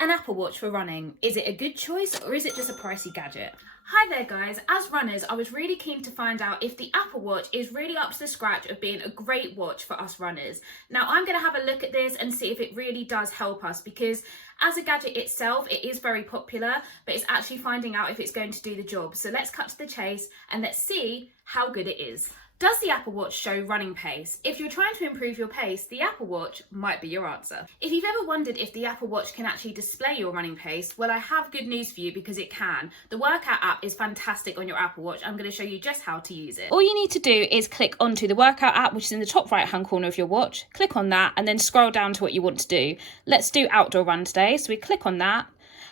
An Apple Watch for running. Is it a good choice or is it just a pricey gadget? Hi there guys, as runners I was really keen to find out if the Apple Watch is really up to the scratch of being a great watch for us runners. Now I'm going to have a look at this and see if it really does help us, because as a gadget itself it is very popular, but it's actually finding out if it's going to do the job. So let's cut to the chase and let's see how good it is. Does the Apple Watch show running pace? If you're trying to improve your pace, the Apple Watch might be your answer. If you've ever wondered if the Apple Watch can actually display your running pace, well, I have good news for you because it can. The workout app is fantastic on your Apple Watch. I'm going to show you just how to use it. All you need to do is click onto the workout app, which is in the top right hand corner of your watch. Click on that and then scroll down to what you want to do. Let's do outdoor run today. So we click on that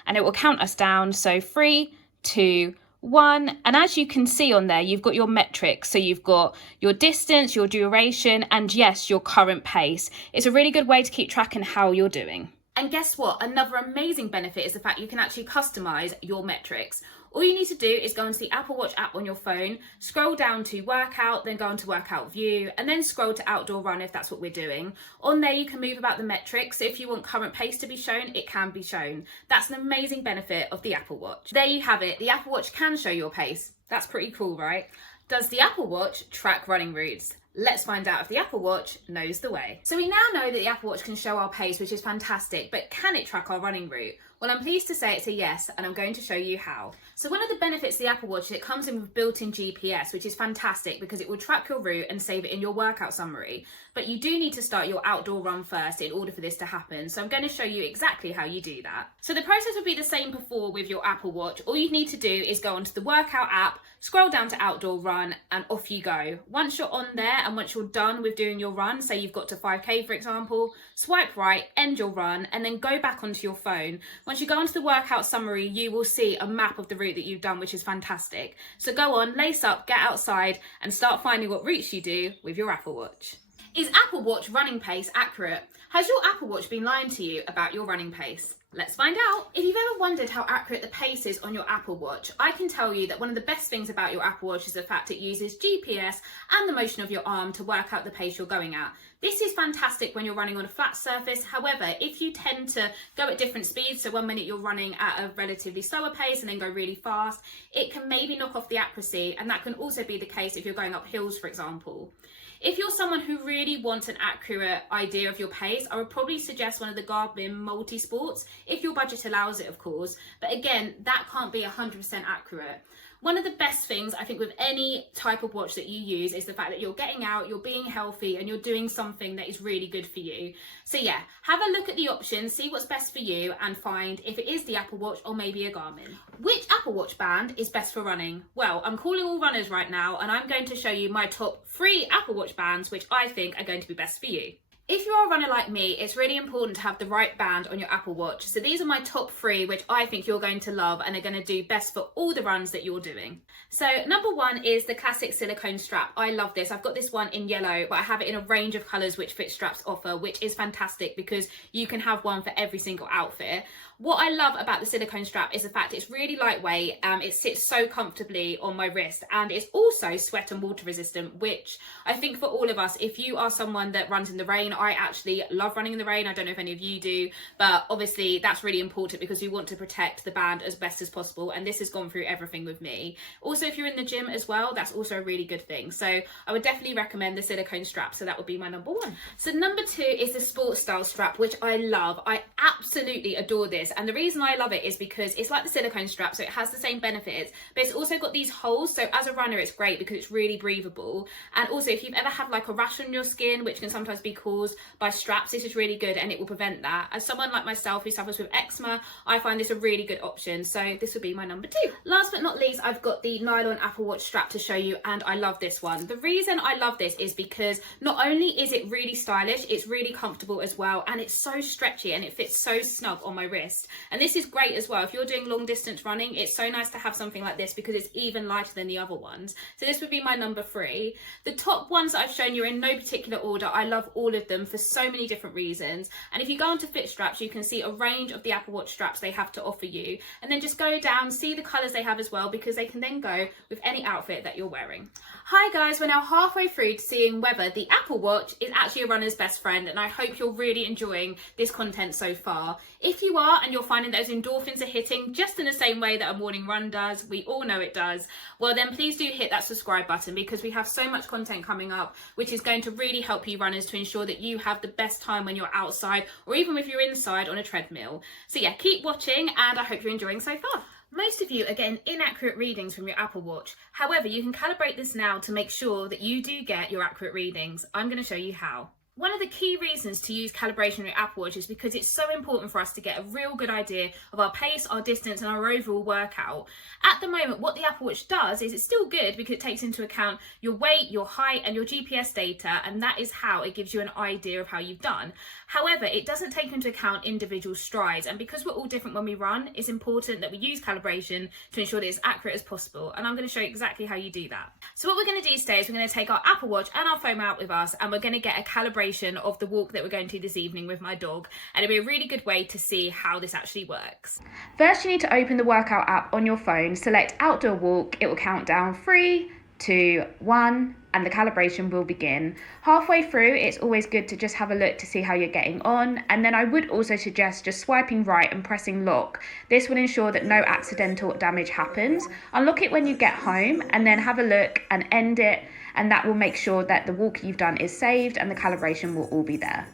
and it will count us down. So 3, 2, 1, and as you can see on there, you've got your metrics. So you've got your distance, your duration, and yes, your current pace. It's a really good way to keep tracking how you're doing. And guess what? Another amazing benefit is the fact you can actually customize your metrics. All you need to do is go into the Apple Watch app on your phone, scroll down to workout, then go into workout view, and then scroll to outdoor run if that's what we're doing. On there you can move about the metrics. If you want current pace to be shown, it can be shown. That's an amazing benefit of the Apple Watch. There you have it. The Apple Watch can show your pace. That's pretty cool, right? Does the Apple Watch track running routes? Let's find out if the Apple Watch knows the way. So we now know that the Apple Watch can show our pace, which is fantastic, but can it track our running route? Well, I'm pleased to say it's a yes, and I'm going to show you how. So one of the benefits of the Apple Watch is it comes in with built-in GPS, which is fantastic because it will track your route and save it in your workout summary. But you do need to start your outdoor run first in order for this to happen. So I'm going to show you exactly how you do that. So the process would be the same before with your Apple Watch. All you need to do is go onto the workout app, scroll down to outdoor run, and off you go. Once you're on there and once you're done with doing your run, say you've got to 5K for example, swipe right, end your run, and then go back onto your phone. Once you go onto the workout summary, you will see a map of the route that you've done, which is fantastic. So go on, lace up, get outside, and start finding what routes you do with your Apple Watch. Is Apple Watch running pace accurate? Has your Apple Watch been lying to you about your running pace? Let's find out. If you've ever wondered how accurate the pace is on your Apple Watch, I can tell you that one of the best things about your Apple Watch is the fact it uses GPS and the motion of your arm to work out the pace you're going at. This is fantastic when you're running on a flat surface. However, if you tend to go at different speeds, so 1 minute you're running at a relatively slower pace and then go really fast, it can maybe knock off the accuracy, and that can also be the case if you're going up hills, for example. If you're someone who really wants an accurate idea of your pace, I would probably suggest one of the Garmin multi-sports, if your budget allows it, of course. But again, that can't be 100% accurate. One of the best things I think with any type of watch that you use is the fact that you're getting out, you're being healthy, and you're doing something that is really good for you. So yeah, have a look at the options, see what's best for you, and find if it is the Apple Watch or maybe a Garmin. Which Apple Watch band is best for running? Well, I'm calling all runners right now, and I'm going to show you my top 3 Apple Watch bands which I think are going to be best for you. If you're a runner like me, it's really important to have the right band on your Apple Watch. So these are my top 3, which I think you're going to love and are going to do best for all the runs that you're doing. So number 1 is the classic silicone strap. I love this. I've got this one in yellow, but I have it in a range of colours which Fit Straps offer, which is fantastic because you can have one for every single outfit. What I love about the silicone strap is the fact it's really lightweight, it sits so comfortably on my wrist, and it's also sweat and water resistant, which I think for all of us, if you are someone that runs in the rain, I actually love running in the rain. I don't know if any of you do, but obviously that's really important because we want to protect the band as best as possible, and this has gone through everything with me. Also, if you're in the gym as well, that's also a really good thing. So I would definitely recommend the silicone strap, so that would be my number 1. So number 2 is the sports style strap, which I love. I absolutely adore this. And the reason I love it is because it's like the silicone strap, so it has the same benefits, but it's also got these holes. So as a runner, it's great because it's really breathable. And also, if you've ever had like a rash on your skin, which can sometimes be caused by straps, this is really good and it will prevent that. As someone like myself who suffers with eczema, I find this a really good option. So this would be my number 2. Last but not least, I've got the nylon Apple Watch strap to show you, and I love this one. The reason I love this is because not only is it really stylish, it's really comfortable as well, and it's so stretchy and it fits so snug on my wrist. And this is great as well. If you're doing long distance running, it's so nice to have something like this because it's even lighter than the other ones. So this would be my number 3. The top ones that I've shown you are in no particular order. I love all of them. them for so many different reasons. And if you go onto Fit Straps, you can see a range of the Apple Watch straps they have to offer you. And then just go down, see the colours they have as well, because they can then go with any outfit that you're wearing. Hi guys, we're now halfway through to seeing whether the Apple Watch is actually a runner's best friend, and I hope you're really enjoying this content so far. If you are, and you're finding those endorphins are hitting just in the same way that a morning run does, we all know it does, well then please do hit that subscribe button, because we have so much content coming up which is going to really help you runners to ensure that you have the best time when you're outside, or even if you're inside on a treadmill. So yeah, keep watching, and I hope you're enjoying so far. Most of you are getting inaccurate readings from your Apple Watch. However, you can calibrate this now to make sure that you do get your accurate readings. I'm going to show you how. One of the key reasons to use calibration on your Apple Watch is because it's so important for us to get a real good idea of our pace, our distance and our overall workout. At the moment, what the Apple Watch does is it's still good because it takes into account your weight, your height and your GPS data, and that is how it gives you an idea of how you've done. However, it doesn't take into account individual strides, and because we're all different when we run, it's important that we use calibration to ensure that it's accurate as possible, and I'm going to show you exactly how you do that. So what we're going to do today is we're going to take our Apple Watch and our phone out with us, and we're going to get a calibration of the walk that we're going to this evening with my dog, and it'll be a really good way to see how this actually works. First, you need to open the workout app on your phone, select outdoor walk, it will count down 3, 2, 1, and the calibration will begin. Halfway through, it's always good to just have a look to see how you're getting on, and then I would also suggest just swiping right and pressing lock. This will ensure that no accidental damage happens. Unlock it when you get home, and then have a look and end it, and that will make sure that the walk you've done is saved and the calibration will all be there.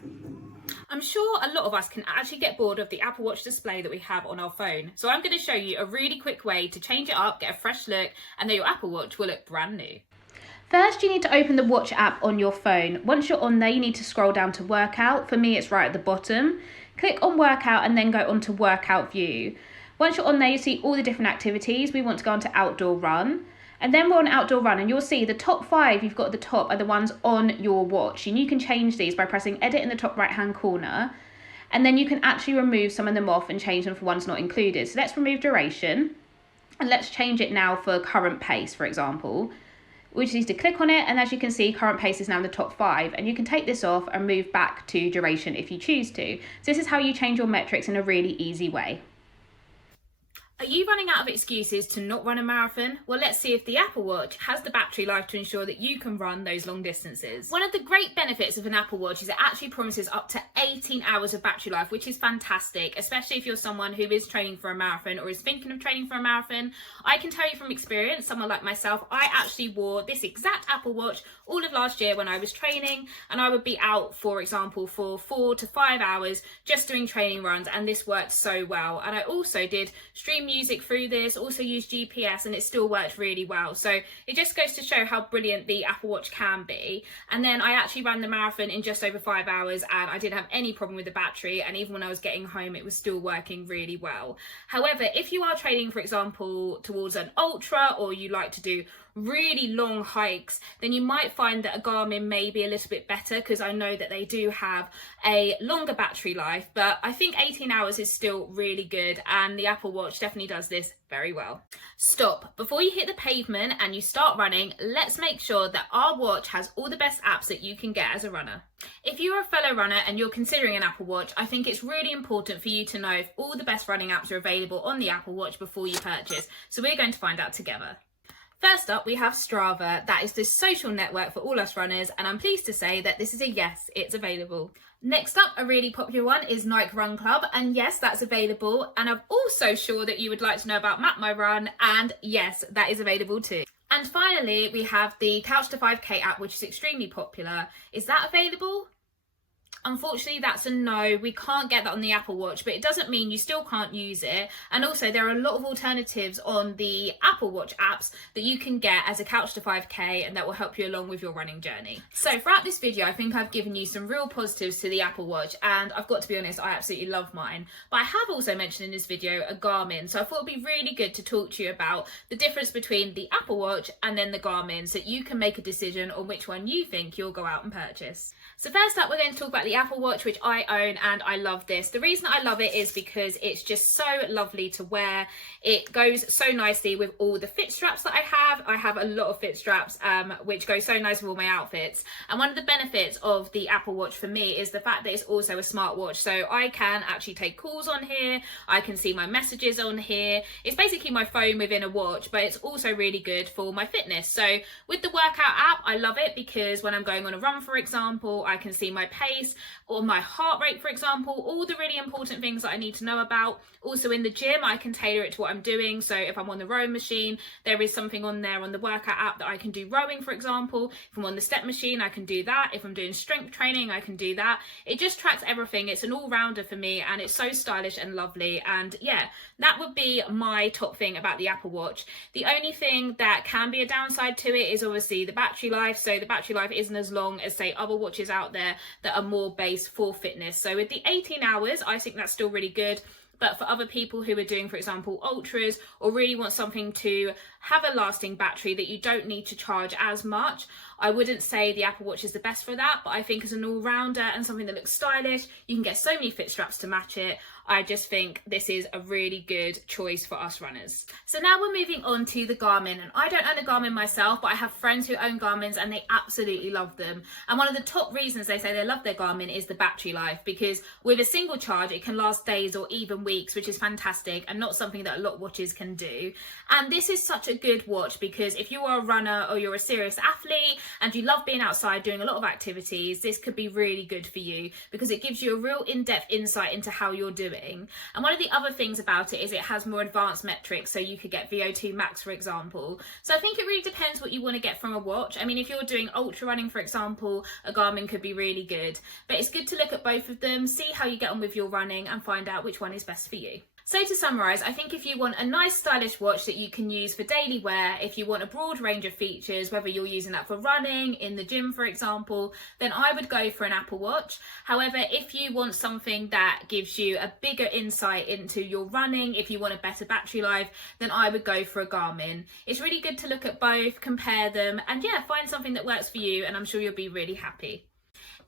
I'm sure a lot of us can actually get bored of the Apple Watch display that we have on our phone. So I'm going to show you a really quick way to change it up, get a fresh look, and then your Apple Watch will look brand new. First, you need to open the Watch app on your phone. Once you're on there, you need to scroll down to Workout. For me, it's right at the bottom. Click on Workout and then go on to Workout View. Once you're on there, you see all the different activities. We want to go on to Outdoor Run. And then we're on Outdoor Run, and you'll see the top 5 you've got at the top are the ones on your watch. And you can change these by pressing Edit in the top right-hand corner. And then you can actually remove some of them off and change them for ones not included. So let's remove duration. And let's change it now for current pace, for example. We just need to click on it, and as you can see, current pace is now in the top 5. And you can take this off and move back to duration if you choose to. So this is how you change your metrics in a really easy way. Are you running out of excuses to not run a marathon? Well, let's see if the Apple Watch has the battery life to ensure that you can run those long distances. One of the great benefits of an Apple Watch is it actually promises up to 18 hours of battery life, which is fantastic, especially if you're someone who is training for a marathon or is thinking of training for a marathon. I can tell you from experience, someone like myself, I actually wore this exact Apple Watch all of last year when I was training, and I would be out, for example, for 4 to 5 hours just doing training runs, and this worked so well. And I also did stream music through this, also used GPS, and it still worked really well. So it just goes to show how brilliant the Apple Watch can be. And then I actually ran the marathon in just over 5 hours, and I didn't have any problem with the battery, and even when I was getting home it was still working really well. However, if you are training, for example, towards an ultra, or you like to do really long hikes, then you might find that a Garmin may be a little bit better, because I know that they do have a longer battery life, but I think 18 hours is still really good, and the Apple Watch definitely does this very well. Stop. Before you hit the pavement and you start running, let's make sure that our watch has all the best apps that you can get as a runner. If you're a fellow runner and you're considering an Apple Watch, I think it's really important for you to know if all the best running apps are available on the Apple Watch before you purchase, so we're going to find out together. First up, we have Strava. That is the social network for all us runners, and I'm pleased to say that this is a yes, it's available. Next up, a really popular one is Nike Run Club, and yes, that's available. And I'm also sure that you would like to know about Map My Run, and yes, that is available too. And finally, we have the Couch to 5K app, which is extremely popular. Is that available? Unfortunately, that's a no. We can't get that on the Apple Watch, but it doesn't mean you still can't use it. And also, there are a lot of alternatives on the Apple Watch apps that you can get as a Couch to 5K, and that will help you along with your running journey. So throughout this video, I think I've given you some real positives to the Apple Watch, and I've got to be honest, I absolutely love mine. But I have also mentioned in this video a Garmin, so I thought it'd be really good to talk to you about the difference between the Apple Watch and then the Garmin, so that you can make a decision on which one you think you'll go out and purchase. So first up, we're going to talk about the the Apple Watch, which I own, and I love this. The reason I love it is because it's just so lovely to wear. It goes so nicely with all the fit straps that I have. I have a lot of fit straps, which go so nice with all my outfits. And one of the benefits of the Apple Watch for me is the fact that it's also a smartwatch. So I can actually take calls on here. I can see my messages on here. It's basically my phone within a watch, but it's also really good for my fitness. So with the workout app, I love it because when I'm going on a run, for example, I can see my pace or my heart rate, for example, all the really important things that I need to know about. Also in the gym, I can tailor it to what I'm doing. So if I'm on the rowing machine, there is something on there on the workout app that I can do rowing, for example. If I'm on the step machine, I can do that. If I'm doing strength training, I can do that. It just tracks everything. It's an all-rounder for me, and it's so stylish and lovely. And yeah, that would be my top thing about the Apple Watch. The only thing that can be a downside to it is obviously the battery life. So the battery life isn't as long as, say, other watches out there that are more based for fitness. So with the 18 hours, I think that's still really good. But for other people who are doing, for example, ultras, or really want something to have a lasting battery that you don't need to charge as much, I wouldn't say the Apple Watch is the best for that. But I think as an all-rounder and something that looks stylish, you can get so many fit straps to match it. I just think this is a really good choice for us runners. So now we're moving on to the Garmin, and I don't own a Garmin myself, but I have friends who own Garmins and they absolutely love them. And one of the top reasons they say they love their Garmin is the battery life, because with a single charge it can last days or even weeks, which is fantastic and not something that a lot of watches can do. And this is such a good watch because if you are a runner or you're a serious athlete and you love being outside doing a lot of activities, this could be really good for you because it gives you a real in-depth insight into how you're doing. And one of the other things about it is it has more advanced metrics, so you could get VO2 max, for example. So I think it really depends what you want to get from a watch. I mean, if you're doing ultra running, for example, a Garmin could be really good, but it's good to look at both of them, see how you get on with your running and find out which one is best for you. So to summarise, I think if you want a nice stylish watch that you can use for daily wear, if you want a broad range of features, whether you're using that for running, in the gym for example, then I would go for an Apple Watch. However, if you want something that gives you a bigger insight into your running, if you want a better battery life, then I would go for a Garmin. It's really good to look at both, compare them, and yeah, find something that works for you, and I'm sure you'll be really happy.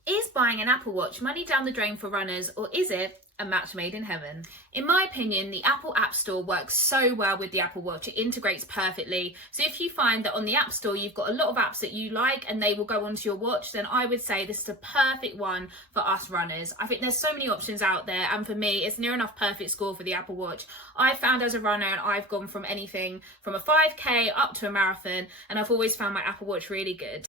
Is buying an Apple Watch money down the drain for runners, or is it a match made in heaven? In my opinion, the Apple App Store works so well with the Apple Watch. It integrates perfectly. So if you find that on the App Store you've got a lot of apps that you like and they will go onto your watch, then I would say this is a perfect one for us runners. I think there's so many options out there, and for me it's near enough perfect score for the Apple Watch. I've found as a runner, and I've gone from anything from a 5K up to a marathon, and I've always found my Apple Watch really good.